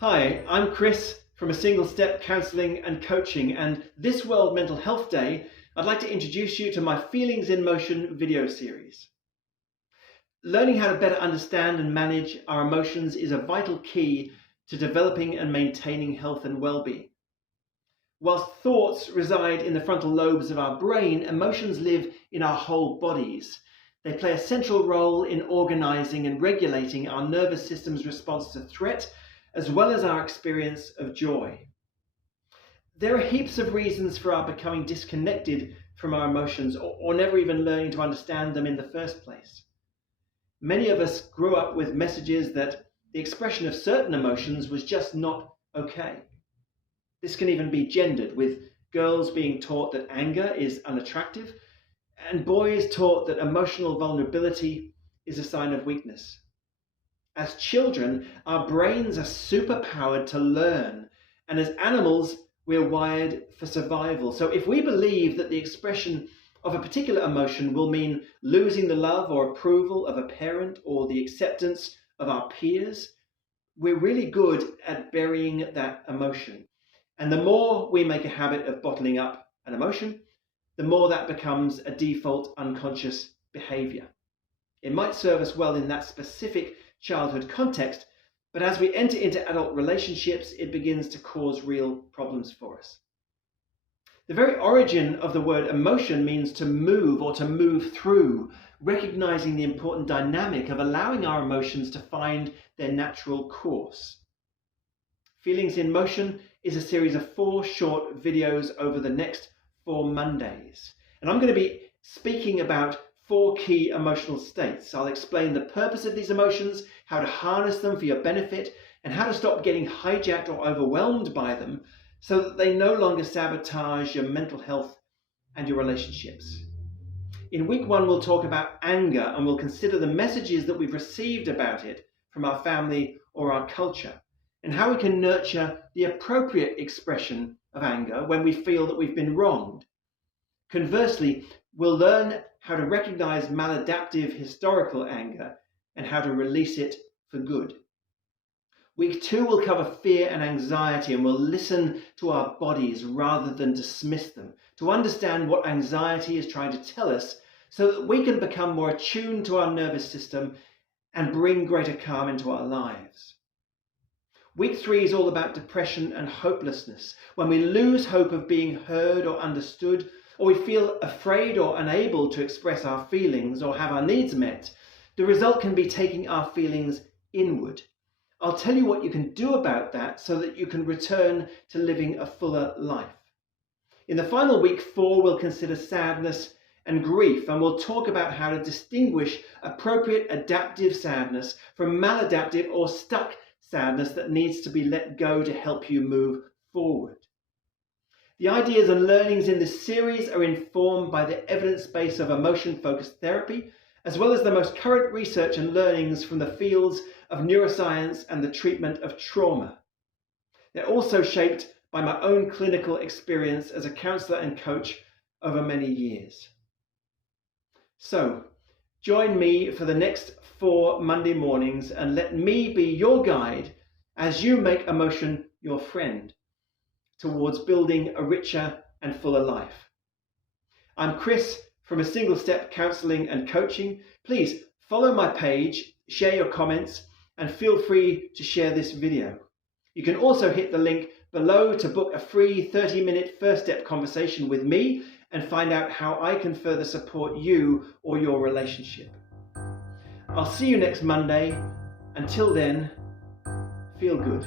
Hi, I'm Chris from a Single Step Counselling and Coaching, and this World Mental Health Day, I'd like to introduce you to my Feelings in Motion video series. Learning how to better understand and manage our emotions is a vital key to developing and maintaining health and well-being. Whilst thoughts reside in the frontal lobes of our brain, emotions live in our whole bodies. They play a central role in organizing and regulating our nervous system's response to threat, as well as our experience of joy. There are heaps of reasons for our becoming disconnected from our emotions or never even learning to understand them in the first place. Many of us grew up with messages that the expression of certain emotions was just not okay. This can even be gendered, with girls being taught that anger is unattractive and boys taught that emotional vulnerability is a sign of weakness. As children, our brains are superpowered to learn, and as animals, we're wired for survival. So if we believe that the expression of a particular emotion will mean losing the love or approval of a parent or the acceptance of our peers, we're really good at burying that emotion. And the more we make a habit of bottling up an emotion, the more that becomes a default unconscious behavior. It might serve us well in that specific childhood context, but as we enter into adult relationships, it begins to cause real problems for us. The very origin of the word emotion means to move or to move through, recognizing the important dynamic of allowing our emotions to find their natural course. Feelings in Motion is a series of 4 short videos over the next 4 Mondays. And I'm going to be speaking about 4 key emotional states. I'll explain the purpose of these emotions, how to harness them for your benefit, and how to stop getting hijacked or overwhelmed by them so that they no longer sabotage your mental health and your relationships. In week 1, we'll talk about anger, and we'll consider the messages that we've received about it from our family or our culture, and how we can nurture the appropriate expression of anger when we feel that we've been wronged. Conversely, we'll learn how to recognize maladaptive historical anger and how to release it for good. Week 2 will cover fear and anxiety, and we'll listen to our bodies rather than dismiss them, to understand what anxiety is trying to tell us so that we can become more attuned to our nervous system and bring greater calm into our lives. Week 3 is all about depression and hopelessness. When we lose hope of being heard or understood, or we feel afraid or unable to express our feelings or have our needs met, the result can be taking our feelings inward. I'll tell you what you can do about that so that you can return to living a fuller life. In the final week 4, we'll consider sadness and grief, and we'll talk about how to distinguish appropriate adaptive sadness from maladaptive or stuck sadness that needs to be let go to help you move forward. The ideas and learnings in this series are informed by the evidence base of emotion-focused therapy, as well as the most current research and learnings from the fields of neuroscience and the treatment of trauma. They're also shaped by my own clinical experience as a counselor and coach over many years. So, join me for the next 4 Monday mornings and let me be your guide as you make emotion your friend towards building a richer and fuller life. I'm Chris from a Single Step Counselling and Coaching. Please follow my page, share your comments, and feel free to share this video. You can also hit the link below to book a free 30-minute first step conversation with me and find out how I can further support you or your relationship. I'll see you next Monday. Until then, feel good.